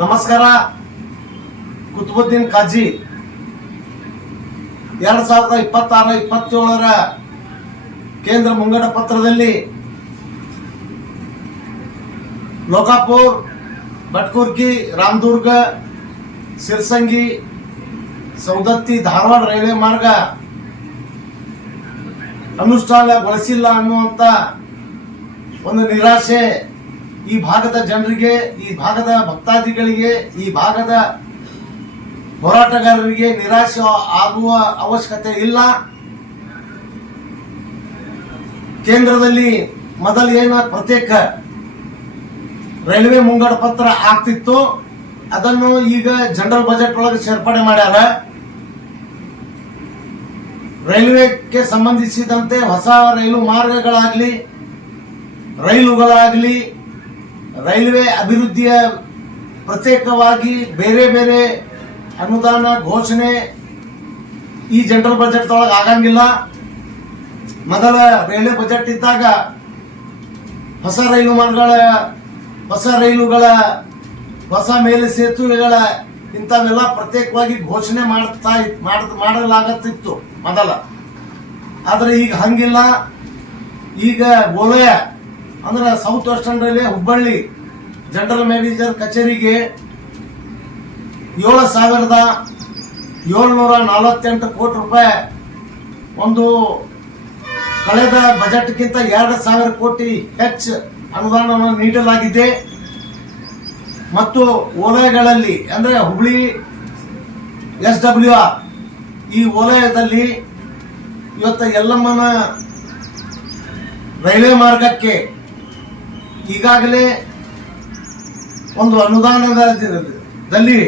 ನಮಸ್ಕಾರ. ಕುತುಬುದ್ದೀನ್ ಕಾಜಿ 2026-27ರ ಕೇಂದ್ರ ಮುಂಗಡ ಪತ್ರದಲ್ಲಿ ಲೋಕಾಪುರ್, ಬಟ್ಕುರ್ಕಿ, ರಾಮದುರ್ಗ, ಸಿರ್ಸಂಗಿ, ಸೌದತ್ತಿ, ಧಾರವಾಡ ರೈಲ್ವೆ ಮಾರ್ಗ ಅನುಷ್ಠಾನಗೊಳಿಸಿಲ್ಲ ಅನ್ನುವಂತ ಒಂದು ನಿರಾಶೆ ಈ ಭಾಗದ ಜನರಿಗೆ, ಈ ಭಾಗದ ಭಕ್ತಾದಿಗಳಿಗೆ, ಈ ಭಾಗದ ಹೋರಾಟಗಾರರಿಗೆ ನಿರಾಶೆ ಆಗುವ ಅವಶ್ಯಕತೆ ಇಲ್ಲ. ಕೇಂದ್ರದಲ್ಲಿ ಮೊದಲು ಏನು ಪ್ರತ್ಯೇಕ ರೈಲ್ವೆ ಮುಂಗಡ ಪತ್ರ ಆಗ್ತಿತ್ತು, ಅದನ್ನು ಈಗ ಜನರಲ್ ಬಜೆಟ್ ಒಳಗೆ ಸೇರ್ಪಡೆ ಮಾಡ್ಯಾರ. ರೈಲ್ವೆಗೆ ಸಂಬಂಧಿಸಿದಂತೆ ಹೊಸ ರೈಲು ಮಾರ್ಗಗಳಾಗ್ಲಿ, ರೈಲುಗಳಾಗ್ಲಿ, ರೈಲ್ವೆ ಅಭಿವೃದ್ಧಿಯ ಪ್ರತ್ಯೇಕವಾಗಿ ಬೇರೆ ಬೇರೆ ಅನುದಾನ ಘೋಷಣೆ ಈ ಜನರಲ್ ಬಜೆಟ್ ಒಳಗೆ ಆಗಂಗಿಲ್ಲ. ಮೊದಲ ರೈಲ್ವೆ ಬಜೆಟ್ ಇದ್ದಾಗ ಹೊಸ ರೈಲು ಮಾರ್ಗಗಳ, ಹೊಸ ರೈಲುಗಳ, ಹೊಸ ಮೇಲೆ ಸೇತುವೆಗಳ ಇಂಥವೆಲ್ಲ ಪ್ರತ್ಯೇಕವಾಗಿ ಘೋಷಣೆ ಮಾಡಲಾಗತ್ತಿತ್ತು ಮೊದಲ. ಆದರೆ ಈಗ ಹಂಗಿಲ್ಲ. ಈಗ ವಲಯ ಅಂದ್ರೆ south western railway Hubballi general manager ಕಚೇರಿಗೆ 7,748 ಕೋಟಿ ರೂಪಾಯಿ ಒಂದು ಕಳೆದ ಬಜೆಟ್ಗಿಂತ 2,000 ಕೋಟಿ ಹೆಚ್ಚು ಅನುದಾನವನ್ನು ನೀಡಲಾಗಿದೆ. ಮತ್ತು ವಲಯಗಳಲ್ಲಿ ಅಂದ್ರೆ ಹುಬ್ಳಿ SWR ಈ ವಲಯದಲ್ಲಿ ಇವತ್ತು ಯಲ್ಲಮ್ಮನ ರೈಲ್ವೆ ಮಾರ್ಗಕ್ಕೆ ಈಗಾಗಲೇ ಒಂದು ಅನುದಾನದಲ್ಲಿ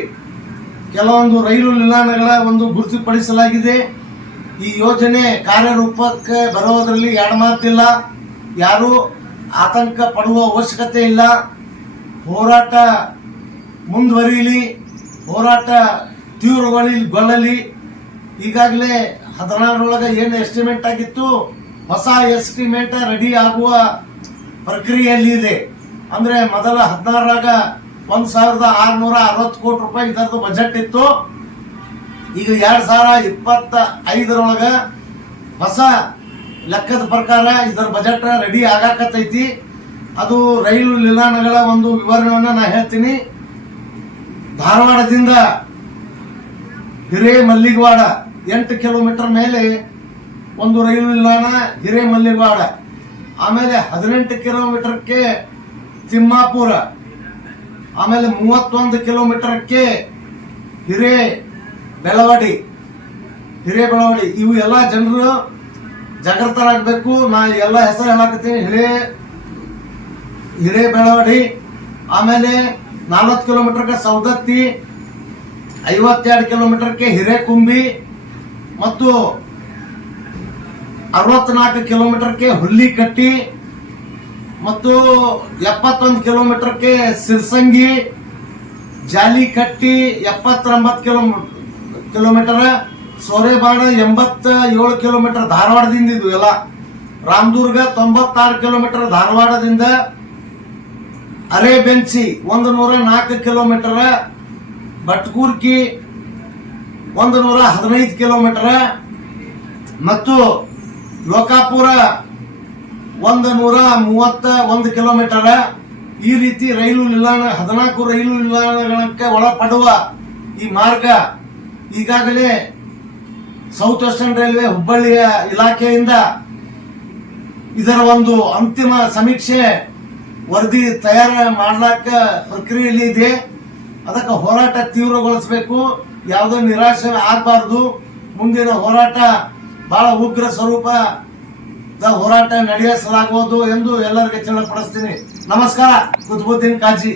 ಕೆಲವೊಂದು ರೈಲು ನಿಲ್ದಾಣಗಳ ಒಂದು ಗುರುತುಪಡಿಸಲಾಗಿದೆ. ಈ ಯೋಜನೆ ಕಾರ್ಯರೂಪಕ್ಕೆ ಬರೋದರಲ್ಲಿ ಎರಡು ಮಾತಿಲ್ಲ. ಯಾರೂ ಆತಂಕ ಪಡುವ ಅವಶ್ಯಕತೆ ಇಲ್ಲ. ಹೋರಾಟ ಮುಂದುವರಿಯಲಿ, ಹೋರಾಟ ತೀವ್ರಗೊಳ್ಳಲಿ. ಈಗಾಗಲೇ 16ರೊಳಗೆ ಏನು ಎಸ್ಟಿಮೇಟ್ ಆಗಿತ್ತು, ಹೊಸ ಎಸ್ಟಿಮೇಟ್ ರೆಡಿ ಆಗುವ ಪ್ರಕ್ರಿಯೆಯಲ್ಲಿ ಇದೆ. ಅಂದ್ರೆ ಮೊದಲ 16ರಾಗ 1,660 ಕೋಟಿ ರೂಪಾಯಿ ಇದರದ್ದು ಬಜೆಟ್ ಇತ್ತು. ಈಗ 2025ರೊಳಗ ಹೊಸ ಲೆಕ್ಕದ ಪ್ರಕಾರ ಇದರ ಬಜೆಟ್ ರೆಡಿ ಆಗಾಕತ್ತೈತಿ. ಅದು ರೈಲು ನಿಲ್ದಾಣಗಳ ಒಂದು ವಿವರಣೆಯನ್ನ ನಾ ಹೇಳ್ತೀನಿ. ಧಾರವಾಡದಿಂದ ಹಿರೇಮಲ್ಲಿಗವಾಡ 8 ಕಿಲೋಮೀಟರ್ ಮೇಲೆ ಒಂದು ರೈಲು ನಿಲ್ದಾಣ ಹಿರೇಮಲ್ಲಿಗವಾಡ. ಆಮೇಲೆ 18 ಕಿಲೋಮೀಟರ್ಗೆ ತಿಮ್ಮಾಪುರ, ಆಮೇಲೆ 31 ಕಿಲೋಮೀಟರ್ಗೆ ಹಿರೇಬೆಳವಡಿ. ಇವು ಎಲ್ಲ ಜನರು ಜಾಗೃತರಾಗಬೇಕು. ನಾ ಎಲ್ಲ ಹೆಸರು ಹೇಳಾಕತ್ತೀನಿ. ಹಿರೇಬೆಳವಡಿ, ಆಮೇಲೆ 40 ಕಿಲೋಮೀಟರ್ಗೆ ಸೌದತ್ತಿ, 52 ಕಿಲೋಮೀಟರ್ಗೆ ಹಿರೇಕುಂಬಿ ಮತ್ತು 64 ಕಿಲೋಮೀಟರ್ಗೆ ಹುಲ್ಲಿಕಟ್ಟಿ ಮತ್ತು 71 ಕಿಲೋಮೀಟರ್ಗೆ ಸಿರ್ಸಂಗಿ, ಜಾಲಿಕಟ್ಟಿ 79 ಕಿಲೋಮೀಟರ್, ಸೋರೆಬಾಣ 87 ಕಿಲೋಮೀಟರ್ ಧಾರವಾಡದಿಂದ. ಇದು ಎಲ್ಲ ರಾಮದುರ್ಗ 96 ಕಿಲೋಮೀಟರ್ ಧಾರವಾಡದಿಂದ, ಅರೇಬೆಂಚಿ 104 ಕಿಲೋಮೀಟರ್, ಬಟ್ಕುರ್ಕಿ 115 ಕಿಲೋಮೀಟರ್ ಮತ್ತು ಲೋಕಾಪುರ 131 ಕಿಲೋಮೀಟರ್. ಈ ರೀತಿ ರೈಲು ನಿಲ್ದಾಣ 14 ರೈಲು ನಿಲ್ದಾಣಕ್ಕೆ ಒಳಪಡುವ ಈ ಮಾರ್ಗ ಈಗಾಗಲೇ ಸೌತ್ ವೆಸ್ಟರ್ನ್ ರೈಲ್ವೆ ಹುಬ್ಬಳ್ಳಿಯ ಇಲಾಖೆಯಿಂದ ಇದರ ಒಂದು ಅಂತಿಮ ಸಮೀಕ್ಷೆ ವರದಿ ತಯಾರು ಮಾಡಲಾಕ ಪ್ರಕ್ರಿಯೆಯಲ್ಲಿ ಇದೆ. ಅದಕ್ಕೆ ಹೋರಾಟ ತೀವ್ರಗೊಳಿಸಬೇಕು. ಯಾವುದೇ ನಿರಾಶೆ ಆಗಬಾರ್ದು. ಮುಂದಿನ ಹೋರಾಟ ಬಹಳ ಉಗ್ರ ಸ್ವರೂಪದ ಹೋರಾಟ ನಡೆಸಲಾಗುವುದು ಎಂದು ಎಲ್ಲರಿಗೆ ತಿಳಿಪಡಿಸ್ತೀನಿ. ನಮಸ್ಕಾರ. ಕುತುಬುದ್ದೀನ್ ಕಾಜಿ.